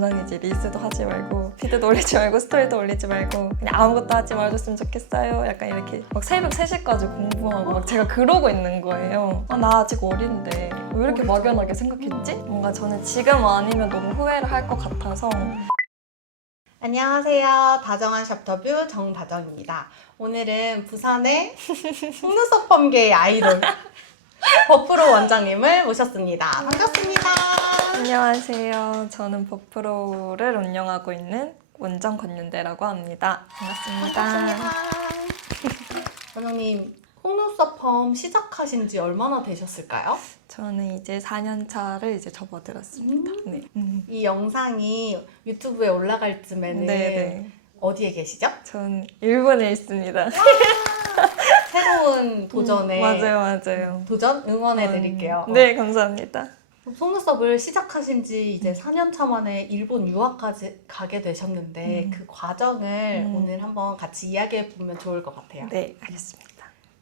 원장님 이제 릴스도 하지 말고 피드도 올리지 말고 스토리도 올리지 말고 그냥 아무것도 하지 말아줬으면 좋겠어요. 약간 이렇게 막 새벽 3시까지 공부하고 막 제가 그러고 있는 거예요. 아, 나 아직 어린데 왜 이렇게 막연하게 생각했지? 뭔가 저는 지금 아니면 너무 후회를 할 것 같아서. 안녕하세요. 다정한 샵터뷰 정다정입니다. 오늘은 부산의 속눈썹 펌계의 아이돌 버프로 원장님을 모셨습니다. 반갑습니다. 안녕하세요. 저는 버프로를 운영하고 있는 원장 권윤대라고 합니다. 반갑습니다. 원장님, 속눈썹 펌 시작하신 지 얼마나 되셨을까요? 저는 이제 4년 차를 이제 접어들었습니다. 네. 이 영상이 유튜브에 올라갈 쯤에는 네네. 어디에 계시죠? 전 일본에 있습니다. 새로운 도전에 맞아요. 도전 응원해 드릴게요. 네, 감사합니다. 속눈썹을 시작하신 지 이제 4년 차 만에 일본 유학까지 가게 되셨는데 그 과정을 오늘 한번 같이 이야기해 보면 좋을 것 같아요. 네, 알겠습니다.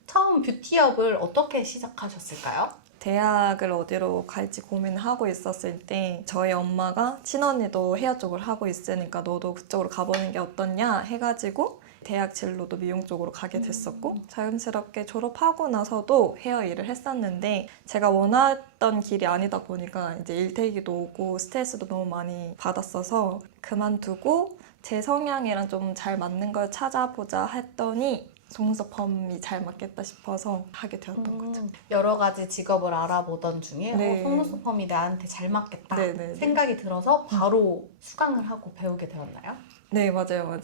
처음 뷰티업을 어떻게 시작하셨을까요? 대학을 어디로 갈지 고민하고 있었을 때 저희 엄마가 친언니도 헤어 쪽을 하고 있으니까 너도 그쪽으로 가보는 게 어떻냐 해가지고 대학 진로도 미용 쪽으로 가게 됐었고 자연스럽게 졸업하고 나서도 헤어 일을 했었는데 제가 원했던 길이 아니다 보니까 이제 일태기도 오고 스트레스도 너무 많이 받았어서 그만두고 제 성향이랑 좀 잘 맞는 걸 찾아보자 했더니 속눈썹 펌이 잘 맞겠다 싶어서 하게 되었던 거죠. 여러 가지 직업을 알아보던 중에 네. 속눈썹 펌이 나한테 잘 맞겠다 네네네. 생각이 들어서 바로 수강을 하고 배우게 되었나요? 네, 맞아요.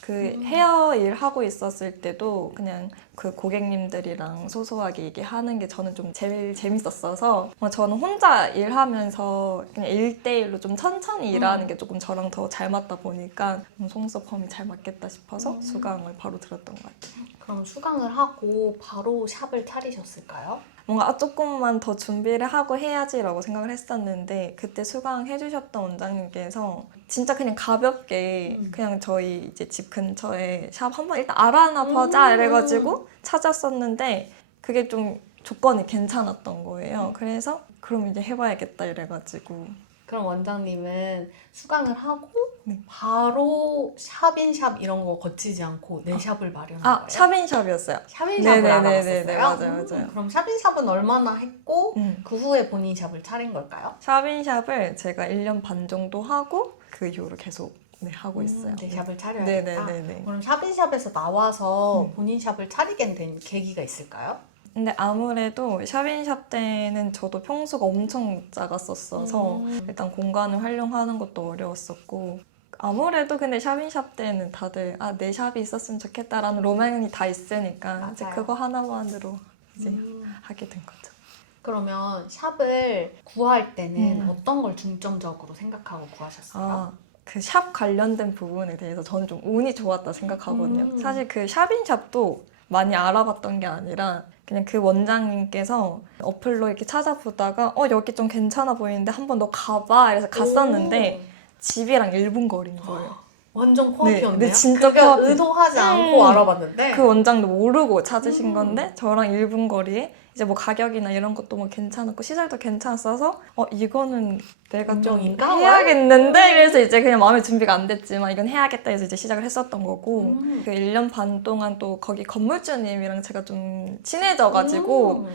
그 헤어 일 하고 있었을 때도 그냥 그 고객님들이랑 소소하게 얘기하는 게 저는 좀 제일 재밌었어서 저는 혼자 일하면서 그냥 1대1로 좀 천천히 일하는 게 조금 저랑 더 잘 맞다 보니까 속눈썹 펌이 잘 맞겠다 싶어서 수강을 바로 들었던 것 같아요. 그럼 수강을 하고 바로 샵을 차리셨을까요? 뭔가 조금만 더 준비를 하고 해야지라고 생각을 했었는데 그때 수강해주셨던 원장님께서 진짜 그냥 가볍게 그냥 저희 이제 집 근처에 샵 한번 일단 알아나 보자 이래가지고 찾았었는데 그게 좀 조건이 괜찮았던 거예요. 그래서 그럼 이제 해봐야겠다 이래가지고. 그럼 원장님은 수강을 하고 네. 바로 샵인샵 이런 거 거치지 않고 내 샵을 마련한 거예요? 샵인샵이었어요. 샵인샵을 네네네네네, 알아봤었어요? 맞아요. 그럼 샵인샵은 얼마나 했고 음. 그 후에 본인 샵을 차린 걸까요? 샵인샵을 제가 1년 반 정도 하고 그 이후로 계속 하고 있어요. 내 샵을 차려야겠다. 네네네네. 그럼 샵인샵에서 나와서 본인 샵을 차리게 된 계기가 있을까요? 근데 아무래도 샵인샵 때는 저도 평수가 엄청 작았었어서 일단 공간을 활용하는 것도 어려웠었고 아무래도 근데 샵인샵 때는 다들 내 샵이 있었으면 좋겠다라는 로망이 다 있으니까 맞아요. 이제 그거 하나만으로 이제 하게 된 거죠. 그러면 샵을 구할 때는 어떤 걸 중점적으로 생각하고 구하셨어요? 그 샵 관련된 부분에 대해서 저는 좀 운이 좋았다 생각하거든요. 사실 그 샵인샵도 많이 알아봤던 게 아니라 그냥 그 원장님께서 어플로 이렇게 찾아보다가 여기 좀 괜찮아 보이는데 한번 너 가봐 이래서 갔었는데 집이랑 1분 거리인 거예요. 완전 코앞이었네요. 네, 진짜 그러니까 코앞이. 의도하지 않고 알아봤는데 그 원장도 모르고 찾으신 건데 저랑 1분 거리에 이제 뭐 가격이나 이런 것도 뭐 괜찮았고 시설도 괜찮았어서 이거는 내가 좀 운명인가? 해야겠는데 이래서 이제 그냥 마음의 준비가 안 됐지만 이건 해야겠다 해서 이제 시작을 했었던 거고 그 1년 반 동안 또 거기 건물주님이랑 제가 좀 친해져가지고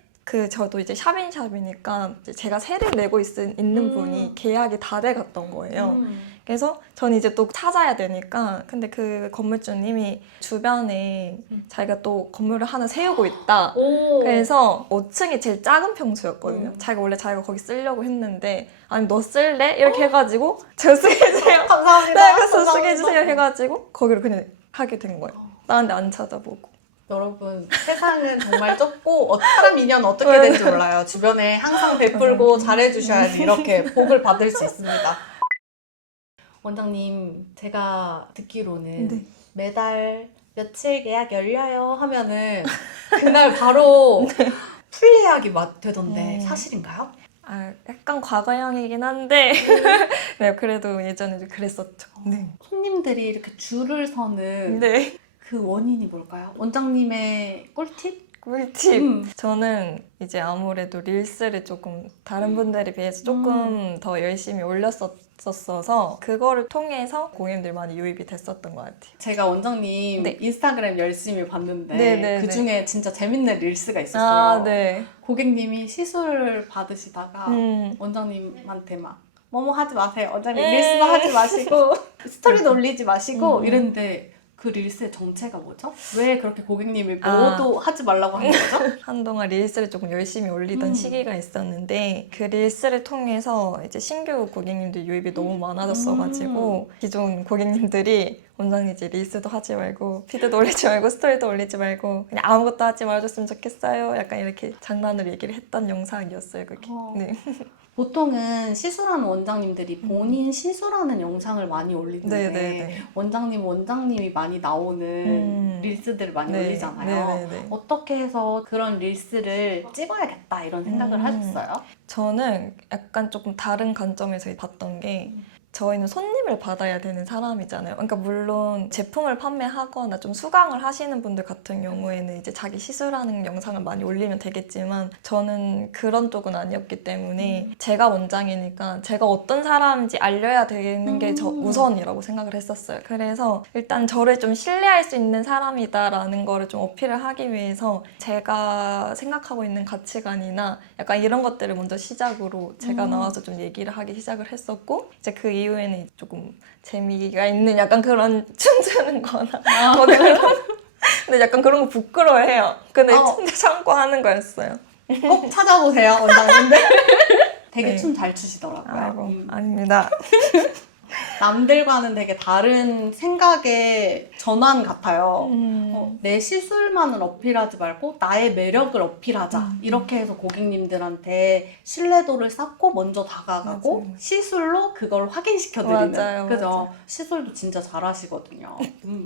저도 이제 샵인샵이니까 이제 제가 세를 내고 있는 분이 계약이 다 돼갔던 거예요. 그래서 저는 이제 또 찾아야 되니까 근데 그 건물주님이 주변에 자기가 또 건물을 하나 세우고 있다. 그래서 5층이 제일 작은 평수였거든요. 자기가 거기 쓰려고 했는데 아니 너 쓸래? 이렇게 해가지고 제가 쓰게 해주세요. 감사합니다. 네, 그래서 쓰게 해주세요 해가지고 거기로 그냥 하게 된 거예요. 다른 데 안 찾아보고. 여러분 세상은 정말 좁고 사람 인연 어떻게 되는지 몰라요. 주변에 항상 베풀고 잘해주셔야지 이렇게 복을 받을 수 있습니다. 원장님 제가 듣기로는 매달 며칠 계약 열려요 하면은 그날 바로 풀예약이 되던데 사실인가요? 약간 과거형이긴 한데 네, 그래도 예전에 좀 그랬었죠. 네. 손님들이 이렇게 줄을 서는 그 원인이 뭘까요? 원장님의 꿀팁? 꿀팁. 저는 이제 아무래도 릴스를 조금 다른 분들에 비해서 조금 더 열심히 올렸었던 있었어서 그거를 통해서 고객님들 많이 유입이 됐었던 것 같아요. 제가 원장님 네. 인스타그램 열심히 봤는데 네네네. 그 중에 진짜 재밌는 릴스가 있었어요. 아, 네. 고객님이 시술 받으시다가 원장님한테 막 뭐뭐 하지 마세요. 원장님 릴스도 하지 마시고 스토리도 올리지 마시고 이랬는데 그 릴스의 정체가 뭐죠? 왜 그렇게 고객님이 뭐도 하지 말라고 하는 거죠? 한동안 릴스를 조금 열심히 올리던 시기가 있었는데 그 릴스를 통해서 이제 신규 고객님들 유입이 너무 많아졌어가지고 기존 고객님들이 원장님 이제 릴스도 하지 말고 피드도 올리지 말고 스토리도 올리지 말고 그냥 아무것도 하지 말아줬으면 좋겠어요. 약간 이렇게 장난으로 얘기를 했던 영상이었어요, 그게. 네. 보통은 시술하는 원장님들이 본인 시술하는 영상을 많이 올리는데 네네네. 원장님이 많이 나오는 릴스들을 많이 네. 올리잖아요. 네네네. 어떻게 해서 그런 릴스를 찍어야겠다 이런 생각을 하셨어요? 저는 약간 조금 다른 관점에서 봤던 게 저희는 손님을 받아야 되는 사람이잖아요. 그러니까 물론 제품을 판매하거나 좀 수강을 하시는 분들 같은 경우에는 이제 자기 시술하는 영상을 많이 올리면 되겠지만 저는 그런 쪽은 아니었기 때문에 제가 원장이니까 제가 어떤 사람인지 알려야 되는 게 저 우선이라고 생각을 했었어요. 그래서 일단 저를 좀 신뢰할 수 있는 사람이다라는 거를 좀 어필을 하기 위해서 제가 생각하고 있는 가치관이나 약간 이런 것들을 먼저 시작으로 제가 나와서 좀 얘기를 하기 시작을 했었고 이제 그 이후에는 조금 재미가 있는 약간 그런 춤추는 거나 뭐 그런 근데 약간 그런 거 부끄러워해요. 근데 참고 하는 거였어요. 꼭 찾아보세요, 원장님들. 되게 네. 춤 잘 추시더라고요. 아이고 아닙니다. 남들과는 되게 다른 생각의 전환 같아요. 내 시술만을 어필하지 말고 나의 매력을 어필하자. 이렇게 해서 고객님들한테 신뢰도를 쌓고 먼저 다가가고 맞아요. 시술로 그걸 확인시켜드리는. 맞아요, 그죠? 맞아요. 시술도 진짜 잘하시거든요.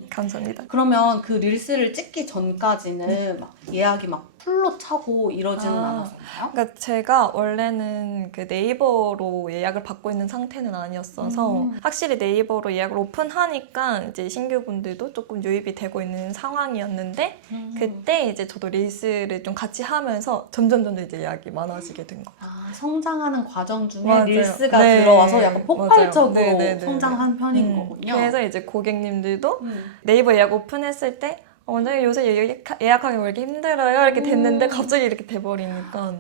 감사합니다. 그러면 그 릴스를 찍기 전까지는 막 예약이 막 풀로 차고 이러지는 않았었나요? 그러니까 제가 원래는 그 네이버로 예약을 받고 있는 상태는 아니었어서 확실히 네이버로 예약을 오픈하니까 이제 신규분들도 조금 유입이 되고 있는 상황이었는데 그때 이제 저도 릴스를 좀 같이 하면서 점점 이제 예약이 많아지게 된 거예요. 아, 성장하는 과정 중에 맞아요. 릴스가 네, 들어와서 약간 폭발적으로 맞아요. 네네네. 성장한 편인 거군요. 그래서 이제 고객님들도 네이버 예약 오픈했을 때 원장님 요새 예약하기 왜 이렇게 힘들어요? 이렇게 됐는데 갑자기 이렇게 돼버리니까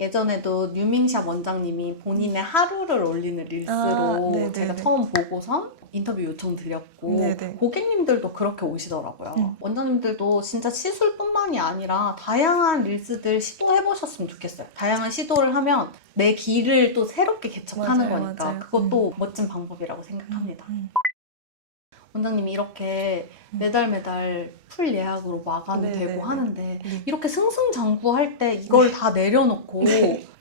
예전에도 뉴밍샵 원장님이 본인의 하루를 올리는 릴스로 네네네. 제가 처음 보고선 인터뷰 요청 드렸고 네네. 고객님들도 그렇게 오시더라고요. 원장님들도 진짜 시술뿐만이 아니라 다양한 릴스들 시도해보셨으면 좋겠어요. 다양한 시도를 하면 내 길을 또 새롭게 개척하는 맞아요, 거니까 맞아요. 그것도 멋진 방법이라고 생각합니다. 원장님이 이렇게 매달 풀 예약으로 마감이 네네네. 되고 하는데 네. 이렇게 승승장구할 때 이걸 다 내려놓고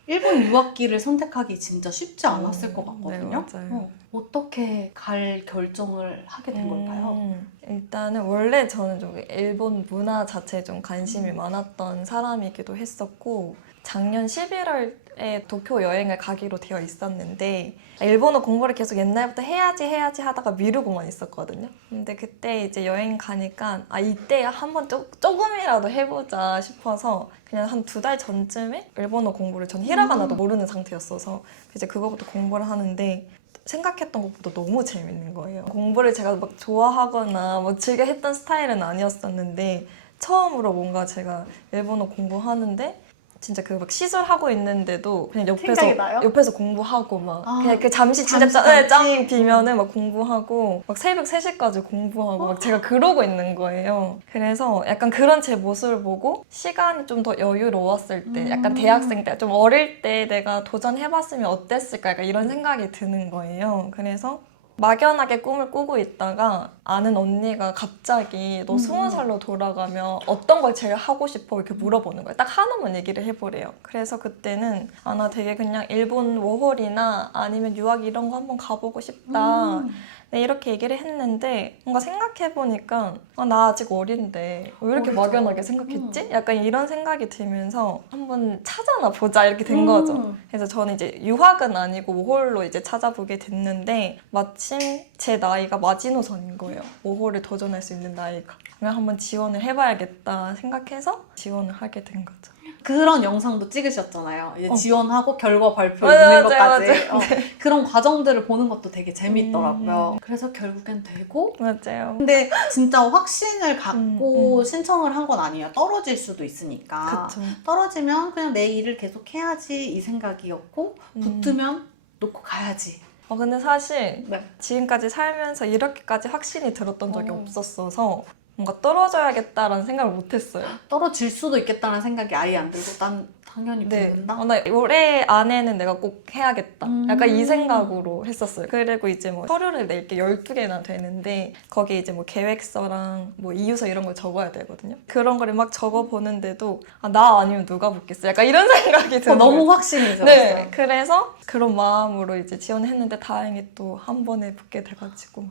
일본 유학기를 선택하기 진짜 쉽지 않았을 것 같거든요. 네, 맞아요. 어떻게 갈 결정을 하게 된 걸까요? 일단은 원래 저는 좀 일본 문화 자체에 좀 관심이 많았던 사람이기도 했었고 작년 11월에 도쿄 여행을 가기로 되어 있었는데 일본어 공부를 계속 옛날부터 해야지 하다가 미루고만 있었거든요. 근데 그때 이제 여행 가니까 이때 한번 조금이라도 해보자 싶어서 그냥 한 2달 전쯤에 일본어 공부를 전 히라가나도 모르는 상태였어서 이제 그거부터 공부를 하는데 생각했던 것보다 너무 재밌는 거예요. 공부를 제가 막 좋아하거나 뭐 즐겨 했던 스타일은 아니었었는데 처음으로 뭔가 제가 일본어 공부하는데 진짜 그 막 시술하고 있는데도 그냥 생각이 나요? 옆에서 공부하고 막 그냥 그 잠시 진짜 짱 비면은 막 공부하고 막 새벽 3시까지 공부하고 막 제가 그러고 있는 거예요. 그래서 약간 그런 제 모습을 보고 시간이 좀 더 여유로웠을 때 약간 대학생 때 좀 어릴 때 내가 도전해봤으면 어땠을까 약간 이런 생각이 드는 거예요. 그래서 막연하게 꿈을 꾸고 있다가 아는 언니가 갑자기 너 20살로 돌아가면 어떤 걸 제일 하고 싶어? 이렇게 물어보는 거예요. 딱 하나만 얘기를 해보래요. 그래서 그때는 나 되게 그냥 일본 워홀이나 아니면 유학 이런 거 한번 가보고 싶다. 네, 이렇게 얘기를 했는데 뭔가 생각해보니까 나 아직 어린데 왜 이렇게 어리죠. 막연하게 생각했지? 약간 이런 생각이 들면서 한번 찾아나 보자 이렇게 된 거죠. 그래서 저는 이제 유학은 아니고 워홀로 이제 찾아보게 됐는데 마침 제 나이가 마지노선인 거예요. 워홀을 도전할 수 있는 나이가. 그냥 한번 지원을 해봐야겠다 생각해서 지원을 하게 된 거죠. 그런 영상도 찍으셨잖아요. 이제 지원하고 결과 발표 맞아요, 있는 맞아요, 것까지. 맞아요. 그런 과정들을 보는 것도 되게 재밌더라고요. 그래서 결국엔 되고. 맞아요. 근데 진짜 확신을 갖고 음. 신청을 한 건 아니에요. 떨어질 수도 있으니까. 그쵸. 떨어지면 그냥 내 일을 계속 해야지 이 생각이었고 붙으면 놓고 가야지. 근데 사실 네. 지금까지 살면서 이렇게까지 확신이 들었던 적이 어. 없었어서 뭔가 떨어져야겠다라는 생각을 못했어요. 떨어질 수도 있겠다는 생각이 아예 안 들고 난 당연히 네. 붙는다. 나 올해 안에는 내가 꼭 해야겠다. 약간 이 음. 생각으로 했었어요. 그리고 이제 뭐 서류를 낼 게 12개나 되는데 거기 이제 뭐 계획서랑 뭐 이유서 이런 걸 적어야 되거든요. 그런 거를 막 적어보는데도 나 아니면 누가 붙겠어? 약간 이런 생각이 들어요. 너무 확신이 들었어요. 네. 그래서 그런 마음으로 이제 지원했는데 다행히 또 한 번에 붙게 돼가지고.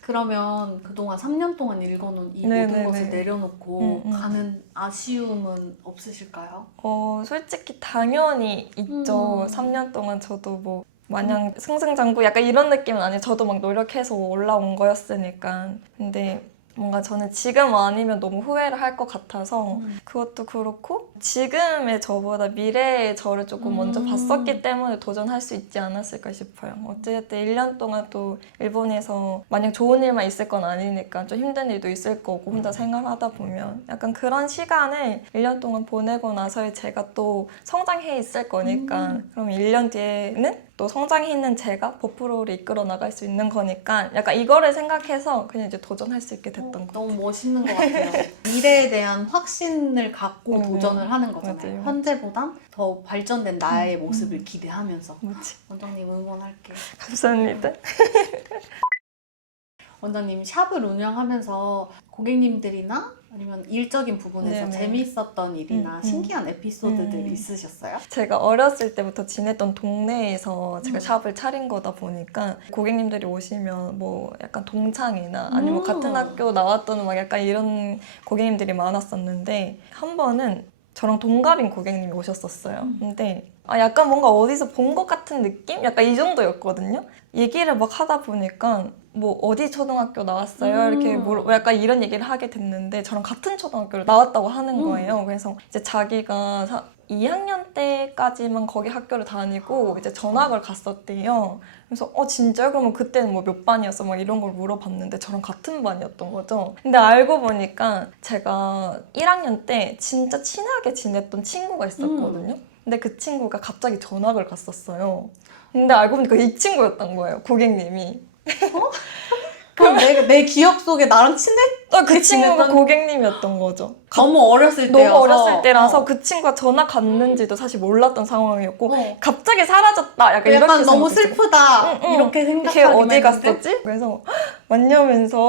그러면 그동안 3년 동안 읽어놓은 이 네네네. 모든 것을 내려놓고 음. 가는 아쉬움은 없으실까요? 솔직히 당연히 있죠. 3년 동안 저도 뭐 마냥 승승장구 약간 이런 느낌은 아니에요. 저도 막 노력해서 올라온 거였으니까. 근데 뭔가 저는 지금 아니면 너무 후회를 할 것 같아서 그것도 그렇고 지금의 저보다 미래의 저를 조금 먼저 봤었기 때문에 도전할 수 있지 않았을까 싶어요. 어쨌든 1년 동안 또 일본에서 마냥 좋은 일만 있을 건 아니니까 좀 힘든 일도 있을 거고 혼자 생활하다 보면 약간 그런 시간을 1년 동안 보내고 나서 제가 또 성장해 있을 거니까 그럼 1년 뒤에는 또 성장해 있는 제가 버프로를 이끌어 나갈 수 있는 거니까 약간 이거를 생각해서 그냥 이제 도전할 수 있게 됐던 것 같아요. 너무 멋있는 것 같아요. 미래에 대한 확신을 갖고 도전을 하는 거잖아요. 맞아요. 현재보단 더 발전된 나의 모습을 기대하면서. 뭐지? 원장님 응원할게요. 감사합니다. 원장님 샵을 운영하면서 고객님들이나 아니면 일적인 부분에서 네네. 재미있었던 일이나 신기한 에피소드들 있으셨어요? 제가 어렸을 때부터 지냈던 동네에서 제가 샵을 차린 거다 보니까 고객님들이 오시면 뭐 약간 동창이나 아니면 같은 학교 나왔던 막 약간 이런 고객님들이 많았었는데 한 번은 저랑 동갑인 고객님이 오셨었어요. 근데 약간 뭔가 어디서 본 것 같은 느낌? 약간 이 정도였거든요. 얘기를 막 하다 보니까 뭐 어디 초등학교 나왔어요? 이렇게 약간 이런 얘기를 하게 됐는데 저랑 같은 초등학교를 나왔다고 하는 거예요. 그래서 이제 자기가 2학년 때까지만 거기 학교를 다니고 이제 전학을 갔었대요. 그래서 진짜요? 그러면 그때는 뭐 몇 반이었어? 막 이런 걸 물어봤는데 저랑 같은 반이었던 거죠. 근데 알고 보니까 제가 1학년 때 진짜 친하게 지냈던 친구가 있었거든요. 근데 그 친구가 갑자기 전학을 갔었어요. 근데 알고 보니까 이 친구였던 거예요, 고객님이. 그럼 내 기억 속에 나랑 그 친구가 지냈던- 고객님이었던 거죠. 너무 어렸을 너무 때여서 어렸을 때라서 그 친구가 전학 갔는지도 사실 몰랐던 상황이었고 갑자기 사라졌다. 약간 이렇게 약간 너무 생각했어요. 슬프다 이렇게 걔 생각하기만 어디 했는데 갔었지? 그래서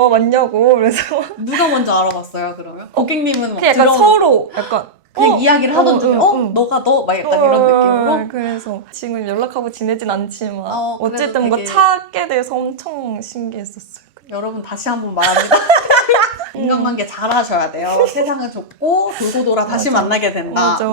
왔냐고 그래서 누가 먼저 알아봤어요 그러면? 고객님은 막 그냥 약간 서로 약간 그냥 이야기를 하던 중에 너가 너? 막 약간 이런 느낌으로? 그래서 지금 연락하고 지내진 않지만 그래도 어쨌든 뭔가 되게- 찾게 돼서 엄청 신기했었어요. 여러분 다시 한번 말합니다. 인간관계 잘 하셔야 돼요. 세상은 좁고 돌고 돌아 다시 만나게 된다. 맞아.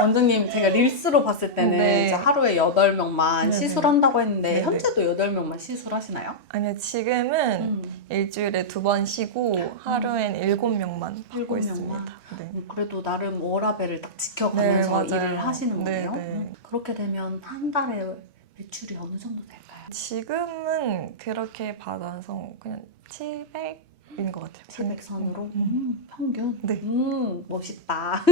원장님 제가 릴스로 봤을 때는 네. 이제 하루에 8명만 네네. 시술한다고 했는데 네네. 현재도 8명만 시술하시나요? 아니요, 지금은 일주일에 2번 쉬고 하루엔 7명만 받고 7명만? 있습니다. 네. 그래도 나름 워라밸을 딱 지켜가면서 네, 맞아요. 일을 하시는 거네요. 네. 그렇게 되면 한 달에 매출이 어느 정도 될까요? 지금은 그렇게 받아서 그냥 700인 것 같아요. 700선으로? 평균? 네. 멋있다.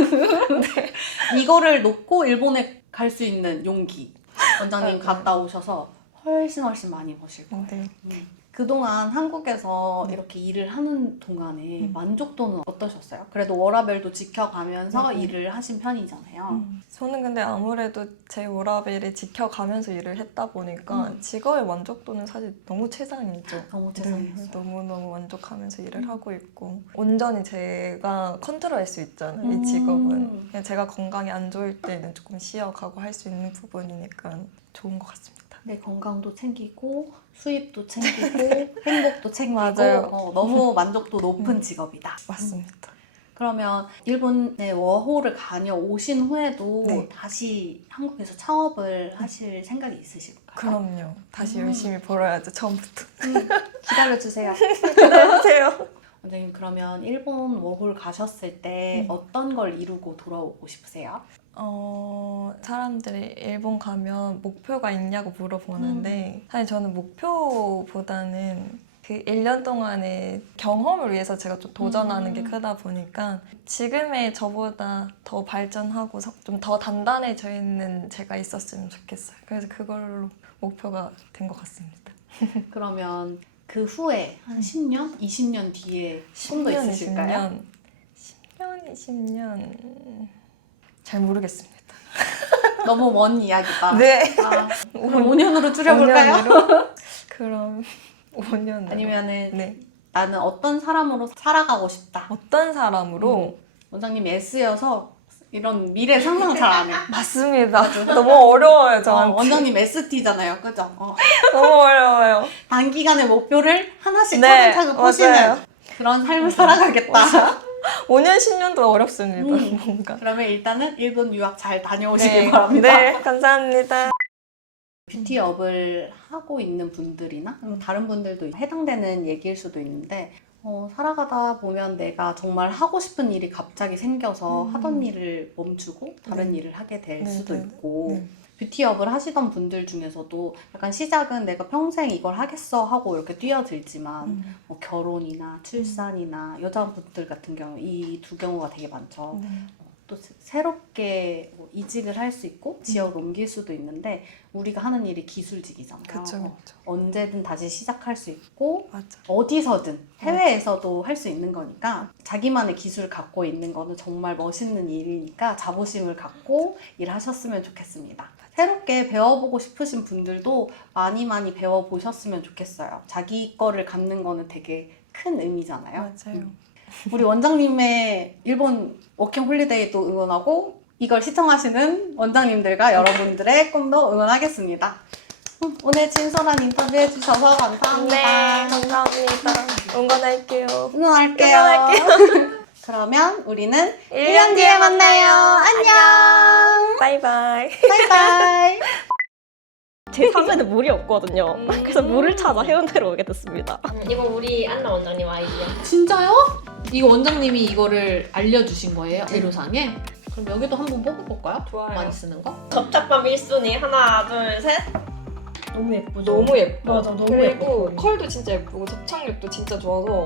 이거를 놓고 일본에 갈 수 있는 용기. 원장님 갔다 오셔서 훨씬 많이 버실 거예요. 네. 그동안 한국에서 이렇게 일을 하는 동안에 만족도는 어떠셨어요? 그래도 워라밸도 지켜가면서 일을 하신 편이잖아요. 저는 근데 아무래도 제 워라밸을 지켜가면서 일을 했다 보니까 직업의 만족도는 사실 너무 최상이죠. 너무 최상이었어요. 너무너무 만족하면서 일을 하고 있고 온전히 제가 컨트롤할 수 있잖아요. 이 직업은. 그냥 제가 건강이 안 좋을 때는 조금 쉬어가고 할 수 있는 부분이니까 좋은 것 같습니다. 내 건강도 챙기고 수입도 챙기고 행복도 챙기고 맞아요. 너무 만족도 높은 직업이다. 맞습니다. 그러면 일본에 워홀을 다녀오신 후에도 네. 다시 한국에서 창업을 하실 생각이 있으실까요? 그럼요. 다시 열심히 벌어야죠. 처음부터. 기다려주세요. 기다려주세요. 원장님 그러면 일본 워홀 가셨을 때 어떤 걸 이루고 돌아오고 싶으세요? 사람들이 일본 가면 목표가 있냐고 물어보는데 사실 저는 목표보다는 그 1년 동안의 경험을 위해서 제가 좀 도전하는 게 크다 보니까 지금의 저보다 더 발전하고 좀 더 단단해져 있는 제가 있었으면 좋겠어요. 그래서 그걸로 목표가 된 것 같습니다. 그러면 그 후에 한 10년, 20년 뒤에 꿈도 10년, 있으실까요? 10년, 20년 잘 모르겠습니다. 너무 먼 이야기다. 네. 아, 5년으로 줄여볼까요? 5년으로? 그럼 5년 아니면은 네. 나는 어떤 사람으로 살아가고 싶다. 어떤 사람으로? 원장님이 S여서 이런 미래 상상 잘 안 해요. 맞습니다. 너무 어려워요, 저한테. 원장님 ST잖아요. 그죠? 너무 어려워요. 단기간의 목표를 하나씩 네, 차근차근 보시는 맞아요. 그런 삶을 살아가겠다. 5년, 10년도 어렵습니다, 뭔가. 그러면 일단은 일본 유학 잘 다녀오시길 네, 바랍니다. 네, 감사합니다. 뷰티업을 하고 있는 분들이나 다른 분들도 해당되는 얘기일 수도 있는데 살아가다 보면 내가 정말 하고 싶은 일이 갑자기 생겨서 하던 일을 멈추고 다른 일을 하게 될 수도 있고 뷰티업을 하시던 분들 중에서도 약간 시작은 내가 평생 이걸 하겠어 하고 이렇게 뛰어들지만 뭐 결혼이나 출산이나 여자분들 같은 경우 이 두 경우가 되게 많죠. 또 새롭게 뭐 이직을 할 수 있고 지역을 옮길 수도 있는데 우리가 하는 일이 기술직이잖아요. 그쵸. 언제든 다시 시작할 수 있고 맞아. 어디서든 해외에서도 할 수 있는 거니까 자기만의 기술을 갖고 있는 거는 정말 멋있는 일이니까 자부심을 갖고 일하셨으면 좋겠습니다. 새롭게 배워보고 싶으신 분들도 많이 배워보셨으면 좋겠어요. 자기 거를 갖는 거는 되게 큰 의미잖아요. 맞아요. 우리 원장님의 일본 워킹 홀리데이도 응원하고 이걸 시청하시는 원장님들과 여러분들의 꿈도 응원하겠습니다. 오늘 진솔한 인터뷰 해주셔서 감사합니다. 네, 감사합니다. 응원할게요. 응원할게요. 그러면 우리는 1년 뒤에 만나요. 안녕. 바이바이. 바이바이. 제 삶에는 물이 없거든요. 그래서 물을 찾아 해운대로 오게 됐습니다. 이거 우리 안나 원장님 아이디어. 진짜요? 이거 원장님이 이거를 알려주신 거예요? 재료상에? 그럼 여기도 한번 뽑아볼까요? 좋아요. 많이 쓰는 거? 접착밥 1순위 하나 둘 셋. 너무 예쁘죠? 너무 예뻐. 맞아, 너무 그리고 예뻐. 컬도 진짜 예쁘고 접착력도 진짜 좋아서